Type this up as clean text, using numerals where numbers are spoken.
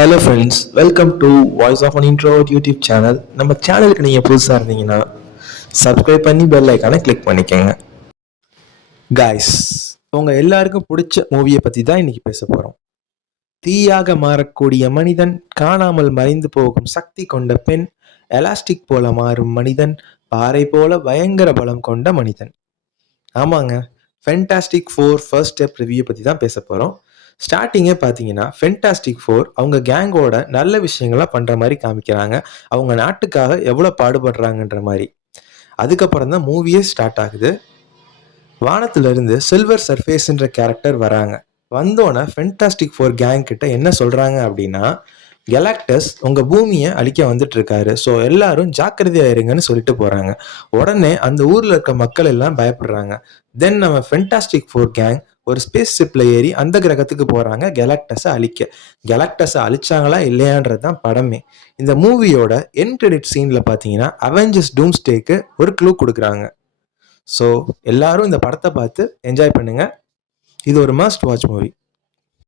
Hello friends, welcome to voice of an introvert YouTube channel. நம்ம சேனலுக்கு நீங்கள் புதுசாக இருந்தீங்கன்னா சப்ஸ்கிரைப் பண்ணி பெல் ஐக்கானை கிளிக் பண்ணிக்கோங்க. காய்ஸ், உங்கள் எல்லாருக்கும் பிடிச்ச மூவியை பற்றி தான் இன்னைக்கு பேச போகிறோம். தீயாக மாறக்கூடிய மனிதன், காணாமல் மறைந்து போகும் சக்தி கொண்ட பெண், எலாஸ்டிக் போல மாறும் மனிதன், பாறை போல பயங்கர பலம் கொண்ட மனிதன். ஆமாங்க, fantastic four first step review பற்றி தான் பேச போகிறோம். ஸ்டார்டிங்கே பார்த்தீங்கன்னா ஃபென்டாஸ்டிக் ஃபோர் அவங்க கேங்கோட நல்ல விஷயங்களா பண்ணுற மாதிரி காமிக்கிறாங்க. அவங்க நாட்டுக்காக எவ்வளோ பாடுபடுறாங்கன்ற மாதிரி. அதுக்கப்புறம் தான் மூவியே ஸ்டார்ட் ஆகுது. வானத்திலிருந்து சில்வர் சர்ஃபேஸ்ன்ற கேரக்டர் வராங்க. வந்தோன்னே ஃபென்டாஸ்டிக் ஃபோர் கேங் கிட்ட என்ன சொல்கிறாங்க அப்படின்னா, கெலாக்டஸ் உங்கள் பூமியை அழிக்க வந்துட்டு இருக்காரு, ஸோ எல்லாரும் ஜாக்கிரதையாக இருங்கன்னு சொல்லிட்டு போகிறாங்க. உடனே அந்த ஊரில் இருக்க மக்கள் எல்லாம் பயப்படுறாங்க. தென் நம்ம ஃபென்டாஸ்டிக் ஃபோர் கேங் ஒரு ஸ்பேஸ் ஷிப்பில் ஏறி அந்த கிரகத்துக்கு போகிறாங்க கெலாக்டஸை அழிக்க. கெலாக்டஸை அழிச்சாங்களா இல்லையான்றது தான் படமே. இந்த மூவியோட என் கிரெடிட் சீனில் பார்த்தீங்கன்னா அவெஞ்சர்ஸ் டூம்ஸ்டேக்கு ஒரு க்ளூ கொடுக்குறாங்க. ஸோ எல்லாரும் இந்த படத்தை பார்த்து என்ஜாய் பண்ணுங்க. இது ஒரு மஸ்ட் வாட்ச் மூவி.